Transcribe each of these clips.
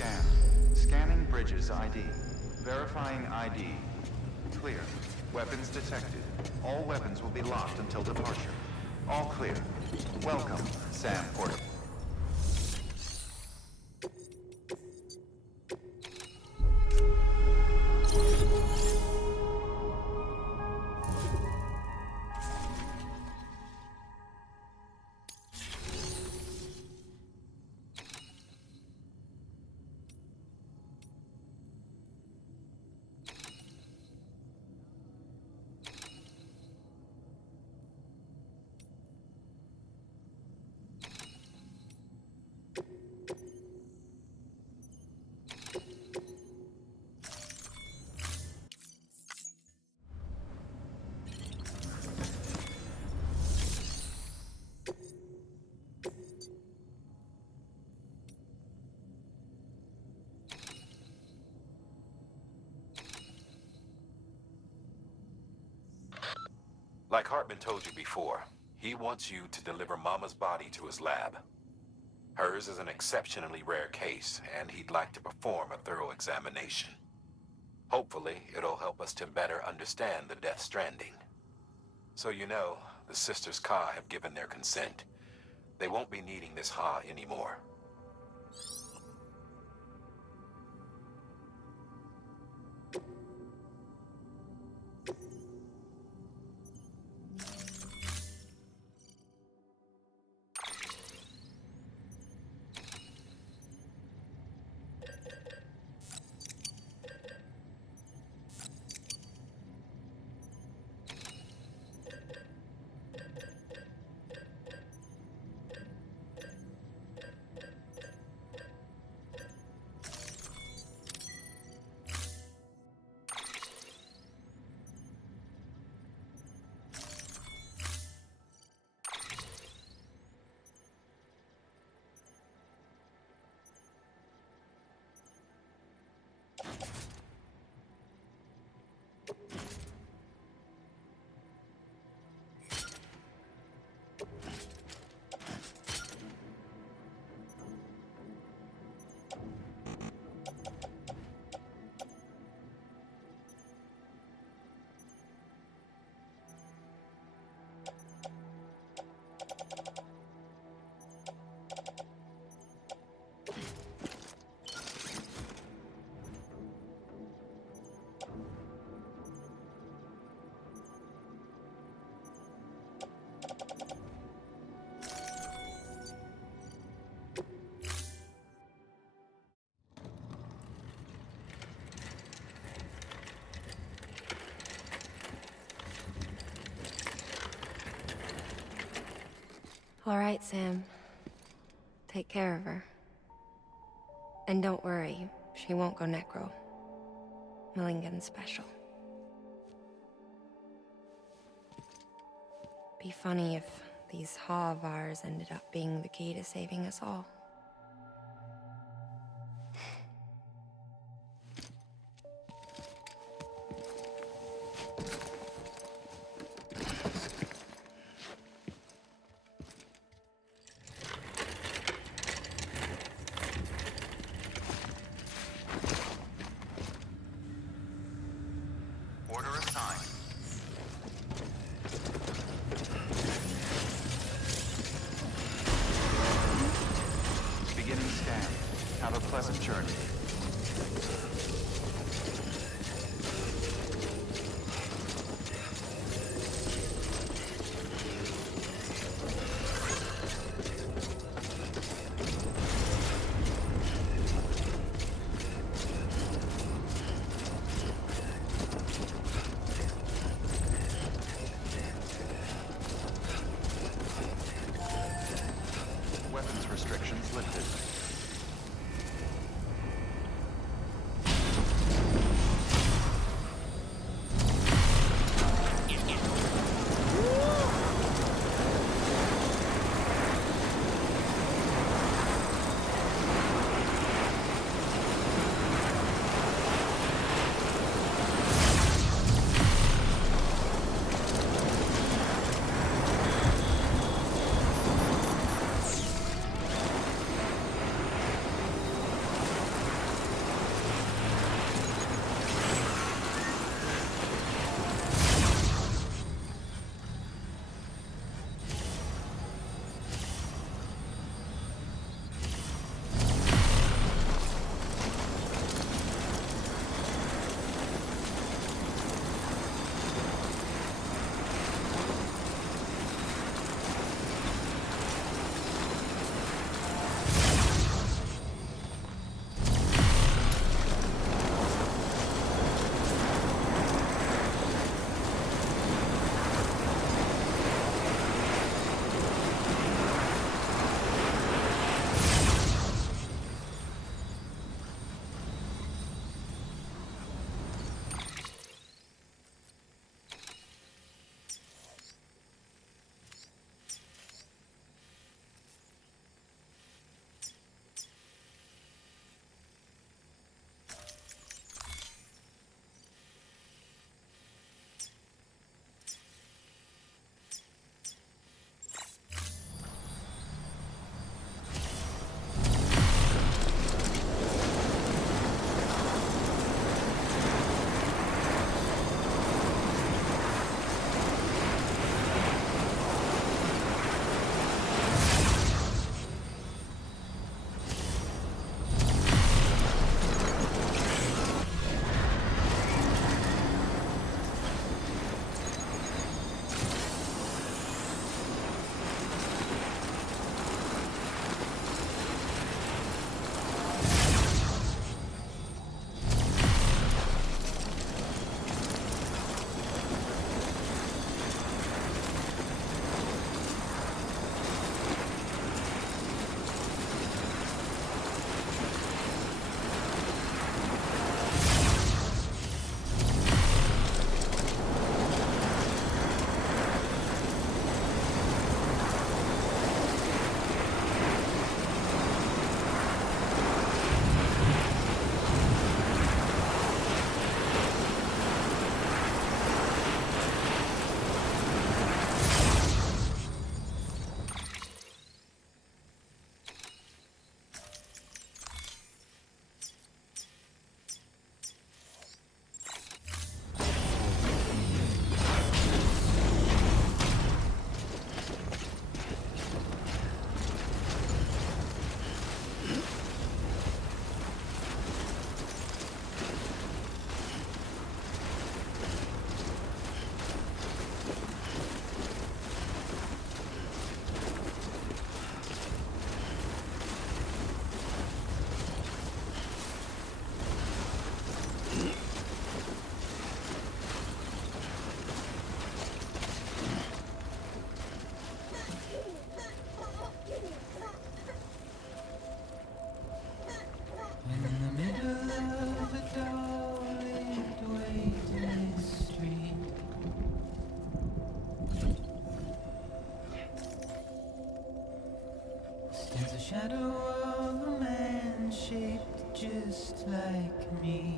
scanned. Scanning bridges ID. Verifying ID. Clear. Weapons detected. All weapons will be locked until departure. All clear. Welcome, Sam Porter. Like Hartman told you before, he wants you to deliver Mama's body to his lab. Hers is an exceptionally rare case, and he'd like to perform a thorough examination. Hopefully, it'll help us to better understand the Death Stranding. So you know, the Sisters Ka have given their consent. They won't be needing this Ha anymore. All right, Sam. Take care of her. And don't worry, she won't go necro. Millingen's special. Be funny if these Ha of ours ended up being the key to saving us all. Order assigned. Beginning scan. Have a pleasant journey. Weapons restrictions lifted. like me.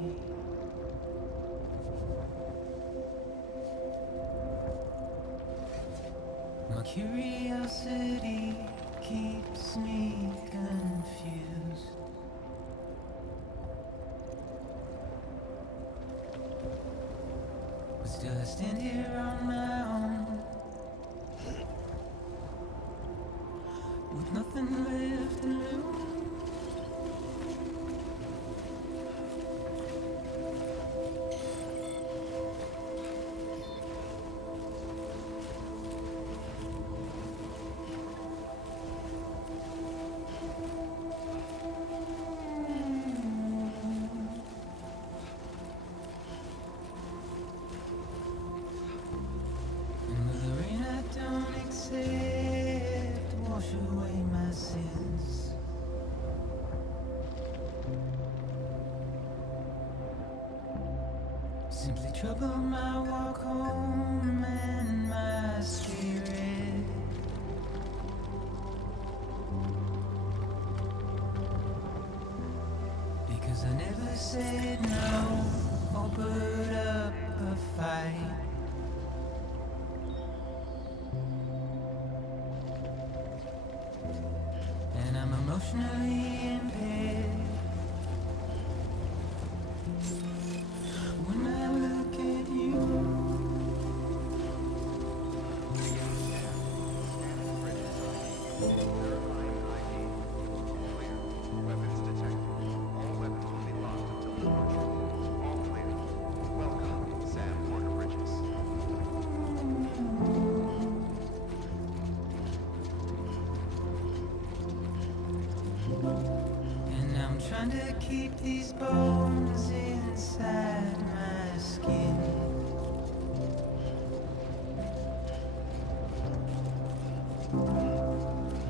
My curiosity keeps me confused. But still I stand here on my own, with nothing left to lose. And with the rain I don't accept, wash away my sins. Simply trouble my walk home and my spirit. Because I never said no or put up a fight. And I'm emotionally impaired. When I look at you, Verifying ID. Clear. Weapons detected. All weapons will be locked until departure. All clear. Welcome, Sam Porter Bridges. and I'm trying to keep these bones inside my skin.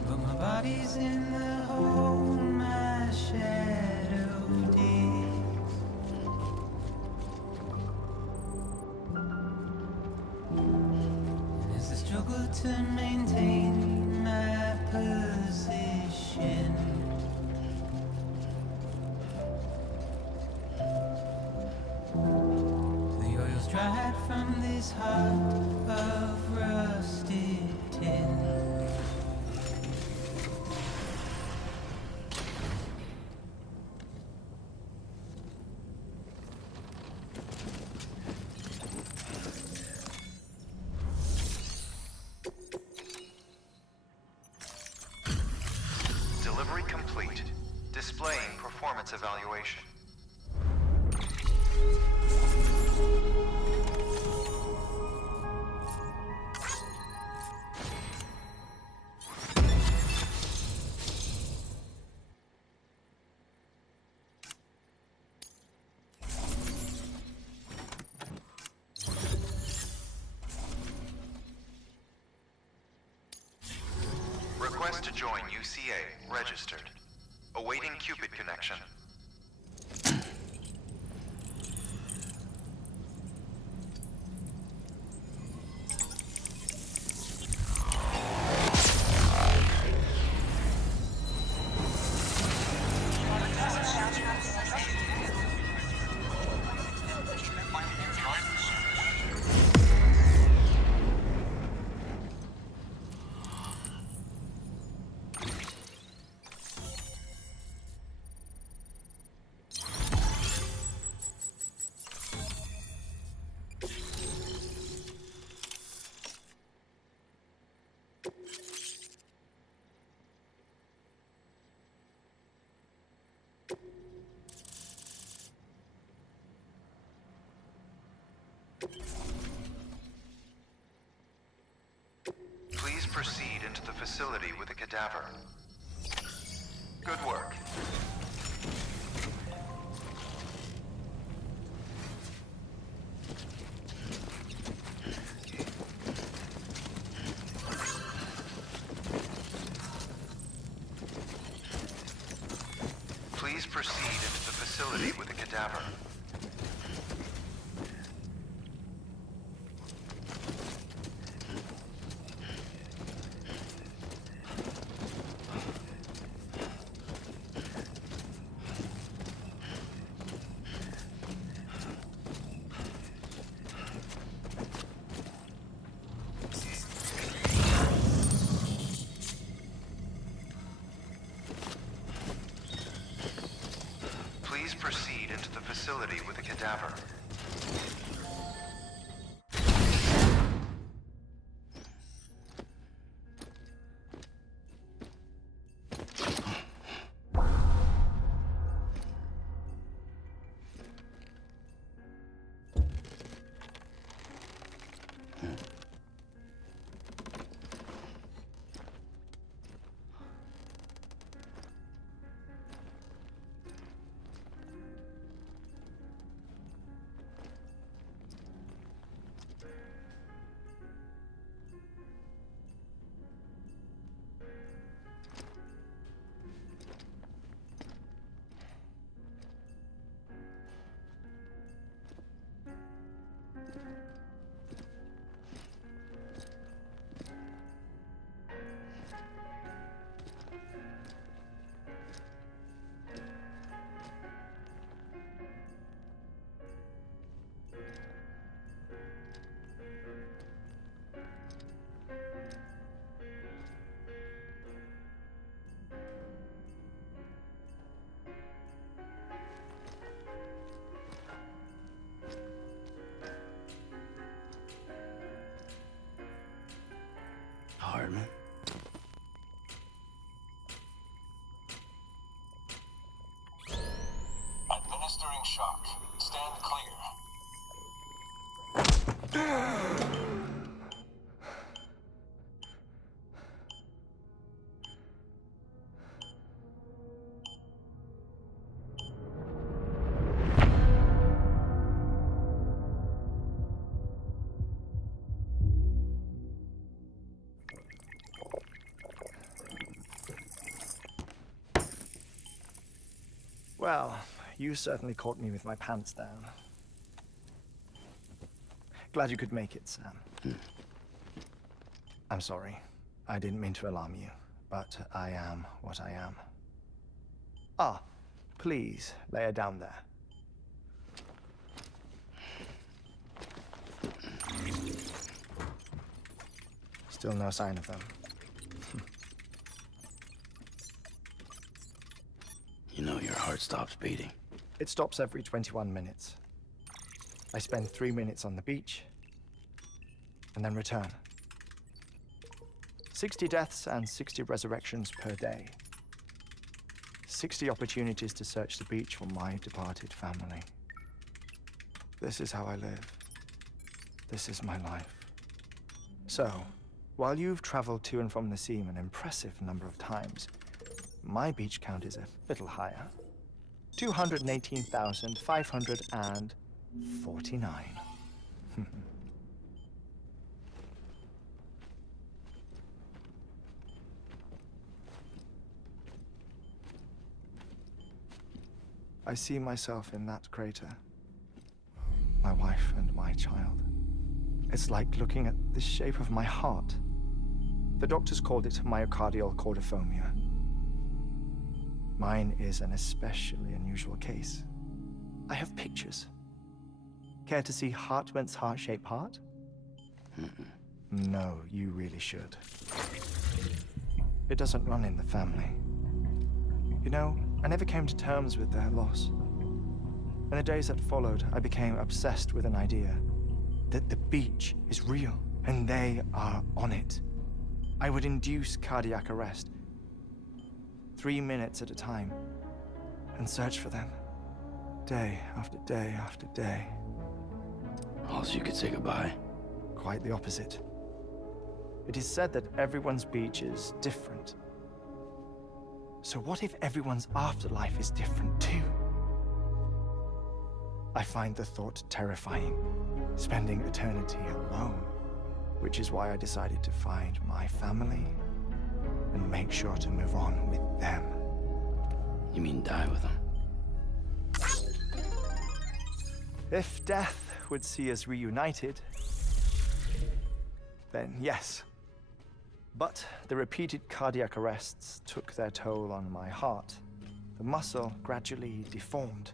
But my body's in the hole my shadow digs. And as I struggle to maintain my position, the oil's dried from this heart of rusted tin. Delivery complete. Displaying performance evaluation. Request to join UCA. Registered. Awaiting Cupid connection. Please proceed into the facility with a cadaver. Good work. Please proceed into the facility with a cadaver. to the facility with a cadaver. Hartman. Administering shock. Stand clear. Well, you certainly caught me with my pants down. Glad you could make it, Sam. I'm sorry. I didn't mean to alarm you, but I am what I am. Ah, please, lay her down there. Still no sign of them. You know your heart stops beating. It stops every 21 minutes. I spend 3 minutes on the beach, and then return. 60 deaths and 60 resurrections per day. 60 opportunities to search the beach for my departed family. This is how I live. This is my life. So, while you've traveled to and from the seam an impressive number of times, my beach count is a little higher. 218,549. I see myself in that crater. My wife and my child. It's like looking at the shape of my heart. The doctors called it myocardial cordiformia. Mine is an especially unusual case. I have pictures. Care to see Hartman's heart-shaped heart? No, you really should. It doesn't run in the family. You know, I never came to terms with their loss. In the days that followed, I became obsessed with an idea that the beach is real, and they are on it. I would induce cardiac arrest, 3 minutes at a time, and search for them, day after day after day. All so you could say goodbye. Quite the opposite. It is said that everyone's beach is different. So what if everyone's afterlife is different too? I find the thought terrifying, spending eternity alone, which is why I decided to find my family and make sure to move on with them. You mean die with them? If death would see us reunited, then yes. But the repeated cardiac arrests took their toll on my heart. The muscle gradually deformed.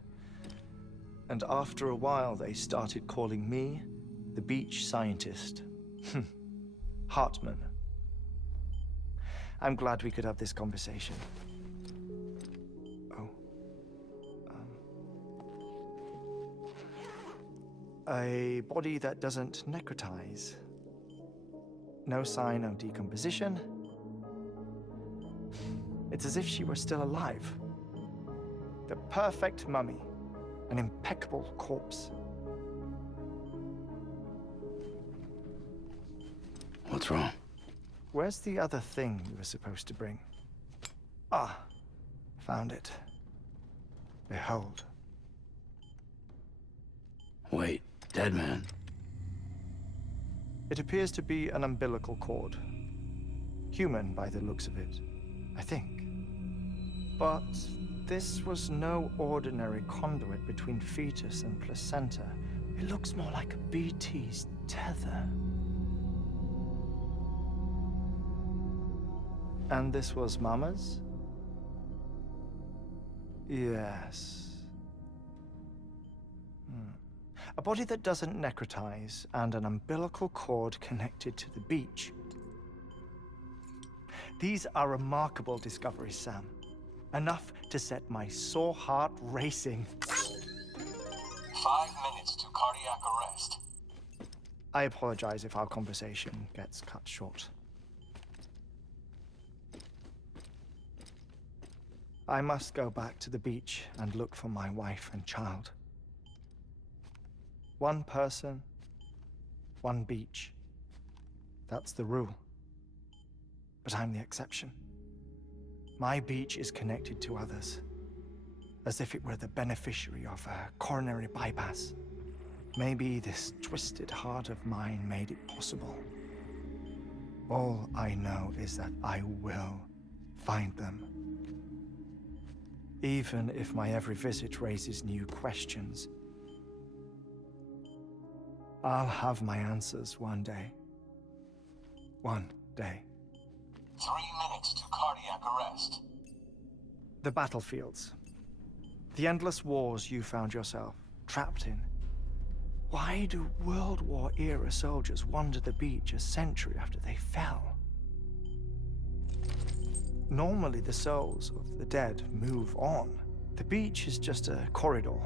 And after a while, they started calling me the beach scientist. Hartman. I'm glad we could have this conversation. Oh. A body that doesn't necrotize. No sign of decomposition. It's as if she were still alive. The perfect mummy. An impeccable corpse. What's wrong? Where's the other thing you were supposed to bring? Ah, found it. Behold. Wait, dead man. It appears to be an umbilical cord. Human by the looks of it, I think. But this was no ordinary conduit between fetus and placenta. It looks more like a BT's tether. And this was Mama's? Yes. A body that doesn't necrotize and an umbilical cord connected to the beach. These are remarkable discoveries, Sam. Enough to set my sore heart racing. 5 minutes to cardiac arrest. I apologize if our conversation gets cut short. I must go back to the beach and look for my wife and child. One person, one beach. That's the rule. But I'm the exception. My beach is connected to others, as if it were the beneficiary of a coronary bypass. Maybe this twisted heart of mine made it possible. All I know is that I will find them. Even if my every visit raises new questions, I'll have my answers one day. One day. 3 minutes to cardiac arrest. The battlefields. The endless wars you found yourself trapped in. Why do World War era soldiers wander the beach a century after they fell? Normally the souls of the dead move on. The beach is just a corridor,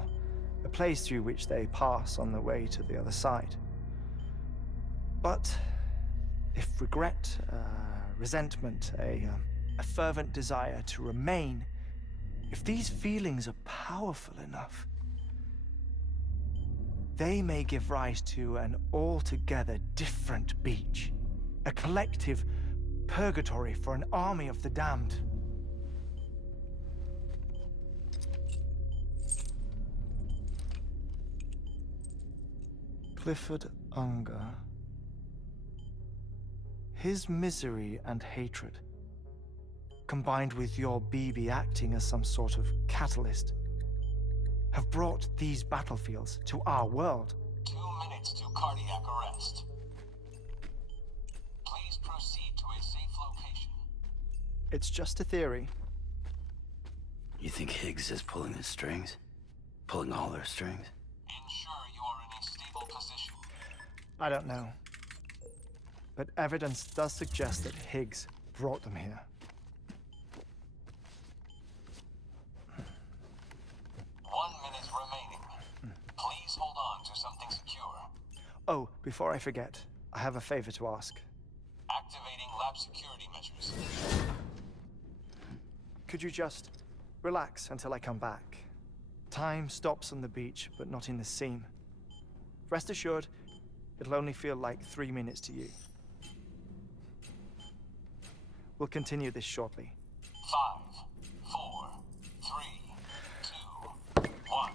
a place through which they pass on the way to the other side. But if regret, resentment, a fervent desire to remain, if these feelings are powerful enough, they may give rise to an altogether different beach, a collective purgatory for an army of the damned. Clifford Unger. His misery and hatred, combined with your BB acting as some sort of catalyst, have brought these battlefields to our world. 2 minutes to cardiac arrest. Please proceed to a safe location. It's just a theory. You think Higgs is pulling the strings? Pulling all their strings? Ensure you are in a stable position. I don't know. But evidence does suggest that Higgs brought them here. 1 minute remaining. Please hold on to something secure. Oh, before I forget, I have a favor to ask. Activating lab security measures. Could you just relax until I come back? Time stops on the beach, but not in the scene. Rest assured, it'll only feel like 3 minutes to you. We'll continue this shortly. 5, 4, 3, 2, 1.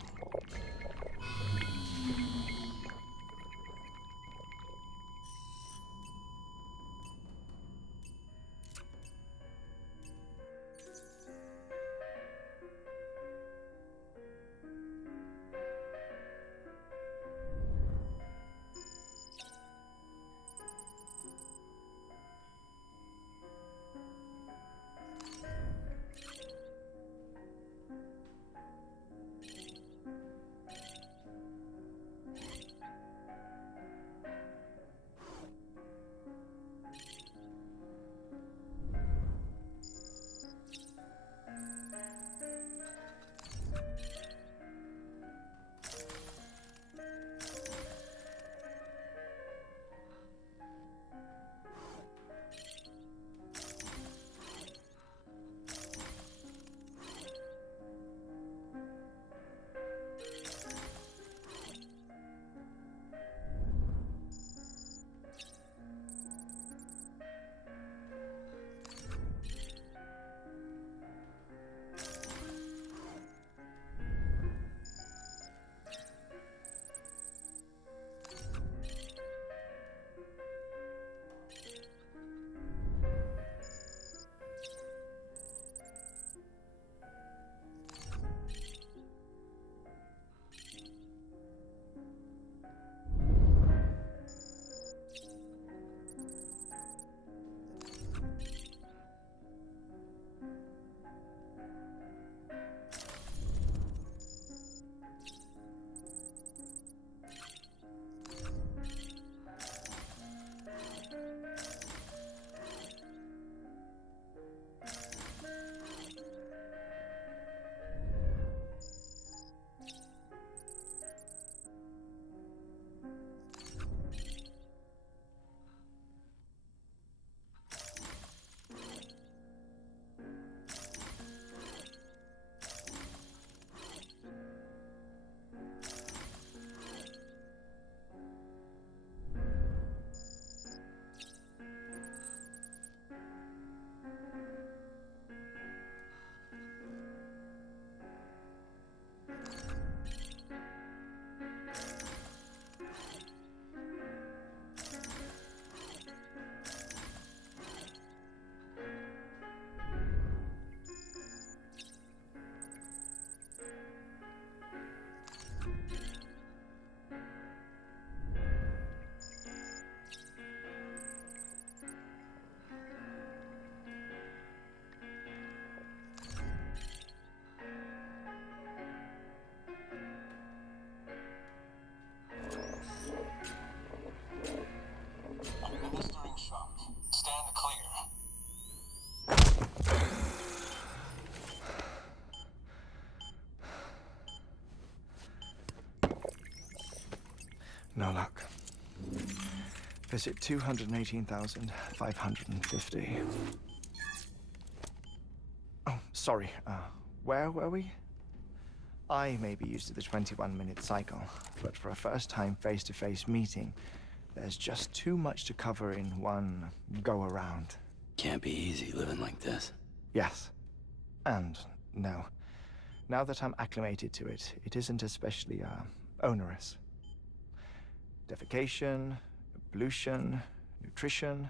No luck. Visit 218,550. Oh, sorry. Where were we? I may be used to the 21-minute cycle, but for a first-time face-to-face meeting, there's just too much to cover in one go-around. Can't be easy living like this. Yes. And no. Now that I'm acclimated to it, it isn't especially, onerous. Defecation, pollution, nutrition.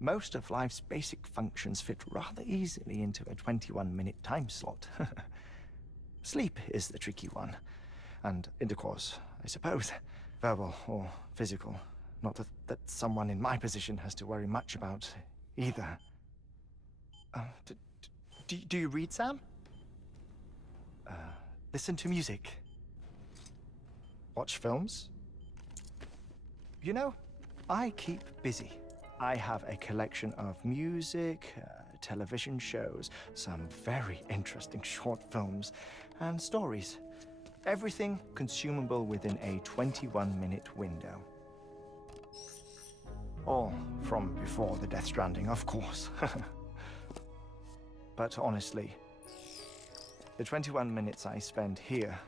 Most of life's basic functions fit rather easily into a 21-minute time slot. Sleep is the tricky one. And intercourse, I suppose. Verbal or physical. Not that someone in my position has to worry much about either. Do you read, Sam? Listen to music. Watch films? You know, I keep busy. I have a collection of music, television shows, some very interesting short films, and stories. Everything consumable within a 21-minute window. All from before the Death Stranding, of course. But honestly, the 21 minutes I spend here,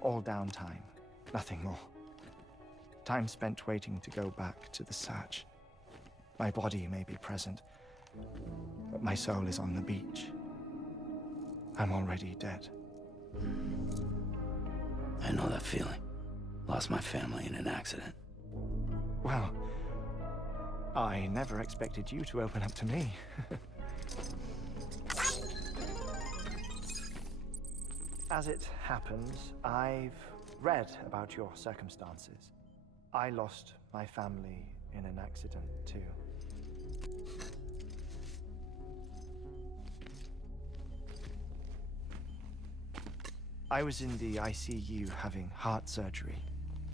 all downtime, nothing more. Time spent waiting to go back to the search. My body may be present, but my soul is on the beach. I'm already dead. I know that feeling. Lost my family in an accident. Well, I never expected you to open up to me. As it happens, I've read about your circumstances. I lost my family in an accident, too. I was in the ICU having heart surgery,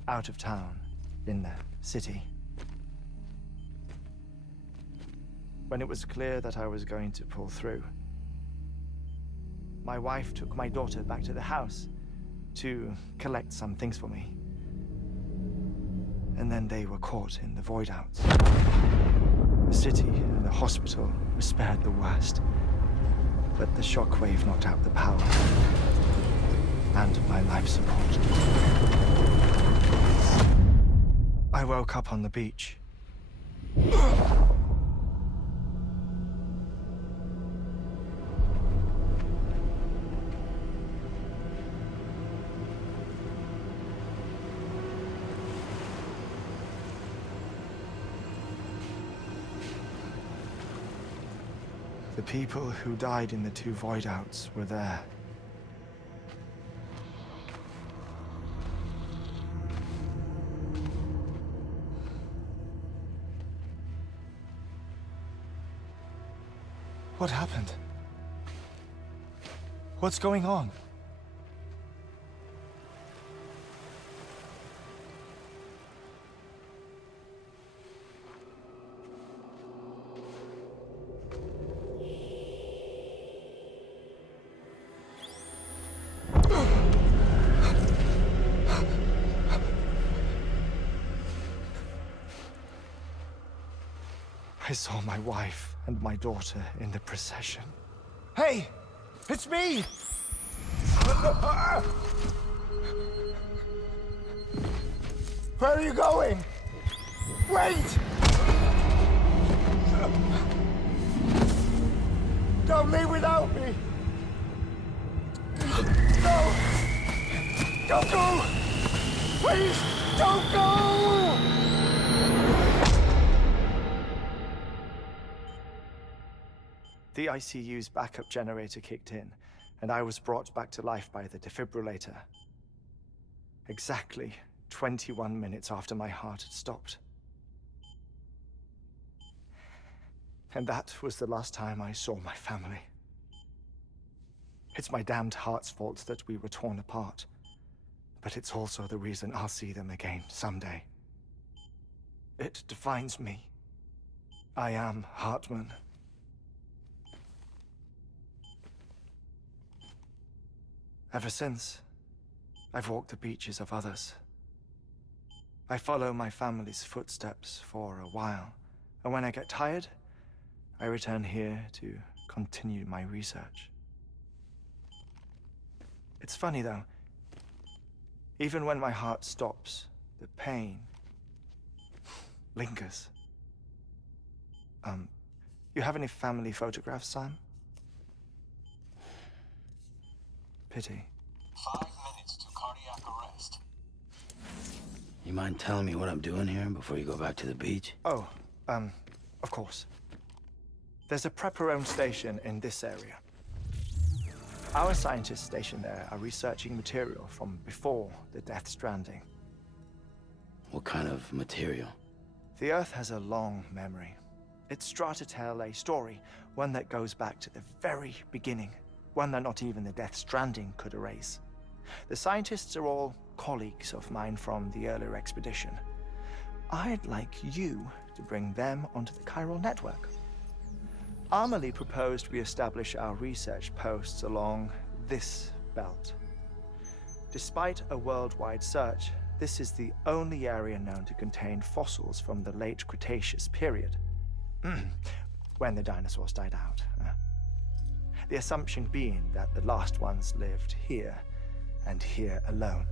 out of town, in the city. When it was clear that I was going to pull through, my wife took my daughter back to the house to collect some things for me. And then they were caught in the void outs. The city and the hospital were spared the worst, but the shockwave knocked out the power and my life support. I woke up on the beach. The people who died in the two void outs were there. What happened? What's going on? I saw my wife and my daughter in the procession. Hey! It's me! Where are you going? Wait! Don't leave without me! No! Don't go! Please, don't go! The ICU's backup generator kicked in, and I was brought back to life by the defibrillator. Exactly 21 minutes after my heart had stopped. And that was the last time I saw my family. It's my damned heart's fault that we were torn apart, but it's also the reason I'll see them again someday. It defines me. I am Hartman. Ever since, I've walked the beaches of others, I follow my family's footsteps for a while, and when I get tired, I return here to continue my research. It's funny though, even when my heart stops, the pain lingers. You have any family photographs, Sam? Pity. 5 minutes to cardiac arrest. You mind telling me what I'm doing here before you go back to the beach? Oh, of course. There's a prepper-owned station in this area. Our scientists stationed there are researching material from before the Death Stranding. What kind of material? The Earth has a long memory. It's trying to tell a story, one that goes back to the very beginning, one that not even the Death Stranding could erase. The scientists are all colleagues of mine from the earlier expedition. I'd like you to bring them onto the chiral network. Amelie proposed we establish our research posts along this belt. Despite a worldwide search, this is the only area known to contain fossils from the late Cretaceous period, when the dinosaurs died out. The assumption being that the last ones lived here, and here alone.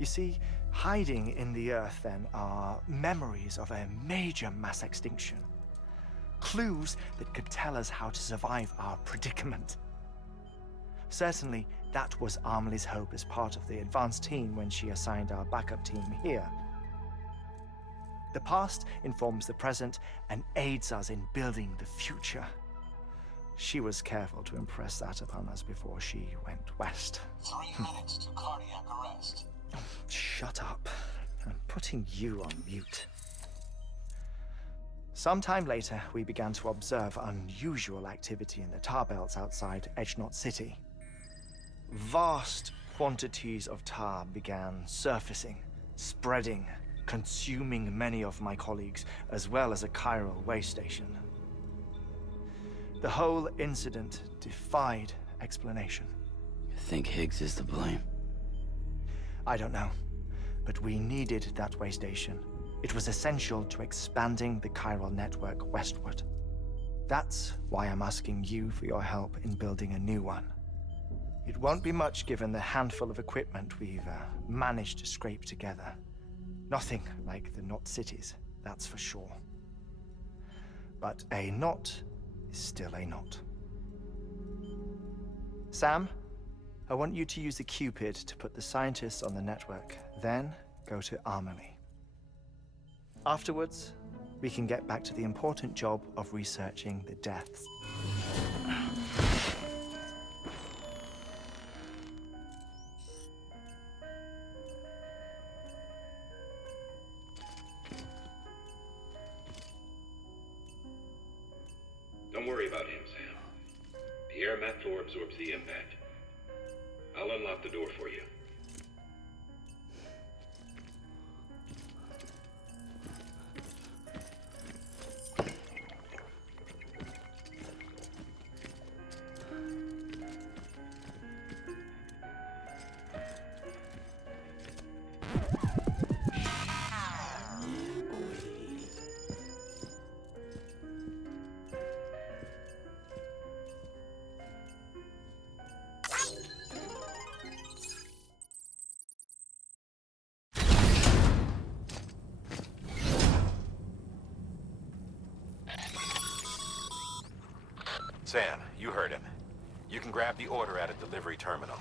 You see, hiding in the Earth then are memories of a major mass extinction. Clues that could tell us how to survive our predicament. Certainly, that was Amelie's hope as part of the advanced team when she assigned our backup team here. The past informs the present and aids us in building the future. She was careful to impress that upon us before she went west. 3 minutes to cardiac arrest. Shut up. I'm putting you on mute. Sometime later, we began to observe unusual activity in the tar belts outside Edgenot City. Vast quantities of tar began surfacing, spreading, consuming many of my colleagues, as well as a chiral way station. The whole incident defied explanation. You think Higgs is to blame? I don't know, but we needed that way station. It was essential to expanding the chiral network westward. That's why I'm asking you for your help in building a new one. It won't be much given the handful of equipment we've managed to scrape together. Nothing like the knot cities, that's for sure. But a knot is still a knot. Sam, I want you to use the Cupid to put the scientists on the network, then go to Amelie. Afterwards, we can get back to the important job of researching the deaths. Don't worry about him, Sam. The air mat floor absorbs the impact. I'll unlock the door for you. Sam, you heard him. You can grab the order at a delivery terminal.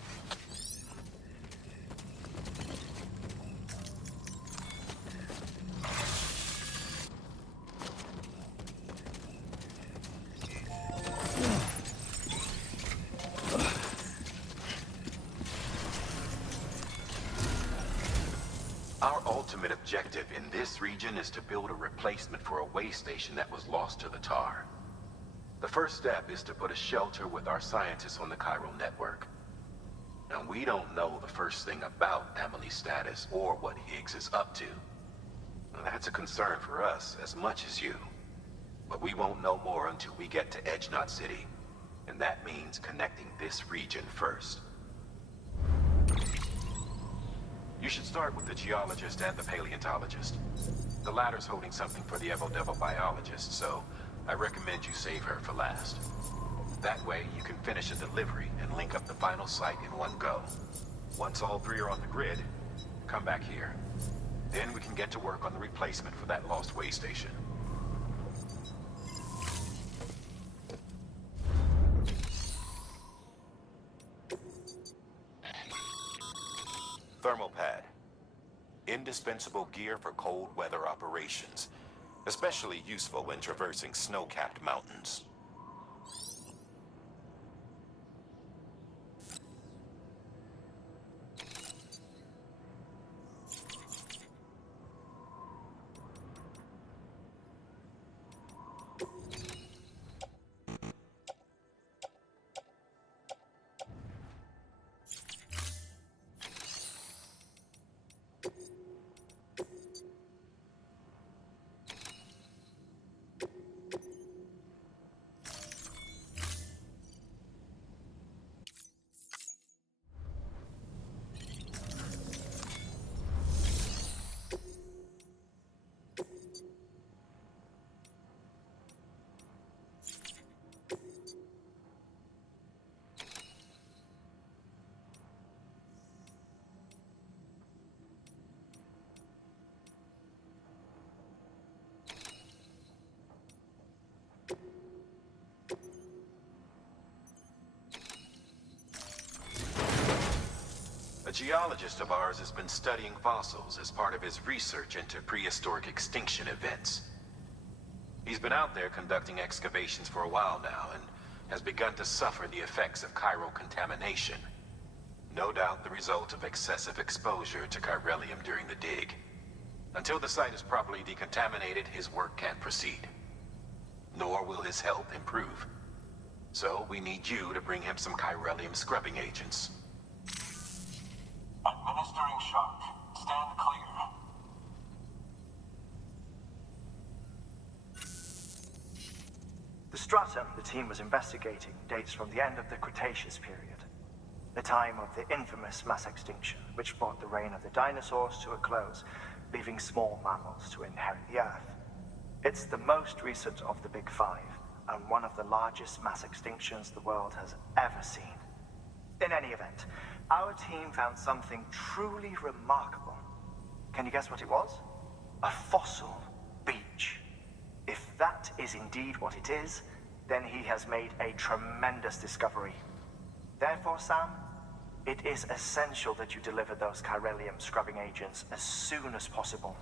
Our ultimate objective in this region is to build a replacement for a way station that was lost to the tar. The first step is to put a shelter with our scientists on the chiral network. Now, we don't know the first thing about Amelie's status or what Higgs is up to. Now, that's a concern for us as much as you. But we won't know more until we get to Edgenot City. And that means connecting this region first. You You should start with the geologist and the paleontologist. The latter's holding something for the Evo biologist, so I recommend you save her for last. That way, you can finish a delivery and link up the final site in one go. Once all three are on the grid, come back here. Then we can get to work on the replacement for that lost way station. Thermal pad. Indispensable gear for cold weather operations. Especially useful when traversing snow-capped mountains. A geologist of ours has been studying fossils as part of his research into prehistoric extinction events. He's been out there conducting excavations for a while now and has begun to suffer the effects of chiral contamination. No doubt the result of excessive exposure to chiralium during the dig. Until the site is properly decontaminated, his work can't proceed. Nor will his health improve. So we need you to bring him some chiralium scrubbing agents. Administering shock. Stand clear. The stratum the team was investigating dates from the end of the Cretaceous period, the time of the infamous mass extinction, which brought the reign of the dinosaurs to a close, leaving small mammals to inherit the Earth. It's the most recent of the Big Five, and one of the largest mass extinctions the world has ever seen. In any event, our team found something truly remarkable. Can you guess what it was? A fossil beach. If that is indeed what it is, then he has made a tremendous discovery. Therefore, Sam, it is essential that you deliver those chiralium scrubbing agents as soon as possible.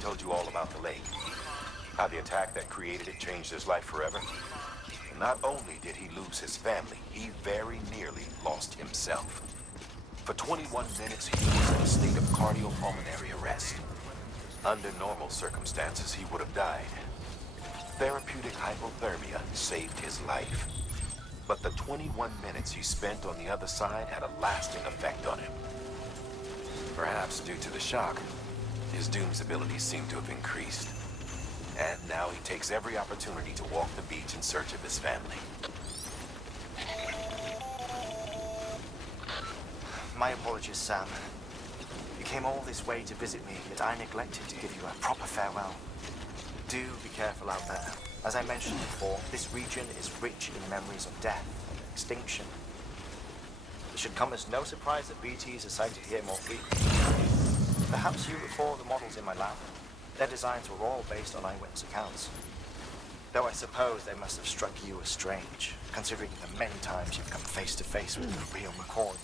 told you all about the lake. How the attack that created it changed his life forever. And not only did he lose his family, he very nearly lost himself. For 21 minutes, he was in a state of cardiopulmonary arrest. Under normal circumstances, he would have died. Therapeutic hypothermia saved his life. But the 21 minutes he spent on the other side had a lasting effect on him. Perhaps due to the shock, his Doom's abilities seem to have increased. And now he takes every opportunity to walk the beach in search of his family. My apologies, Sam. You came all this way to visit me, yet I neglected to give you a proper farewell. Do be careful out there. As I mentioned before, this region is rich in memories of death and extinction. It should come as no surprise that BTs are sighted here more frequently. Perhaps you recall the models in my lab. Their designs were all based on eyewitness accounts. Though I suppose they must have struck you as strange, considering the many times you've come face to face with the real McCoy.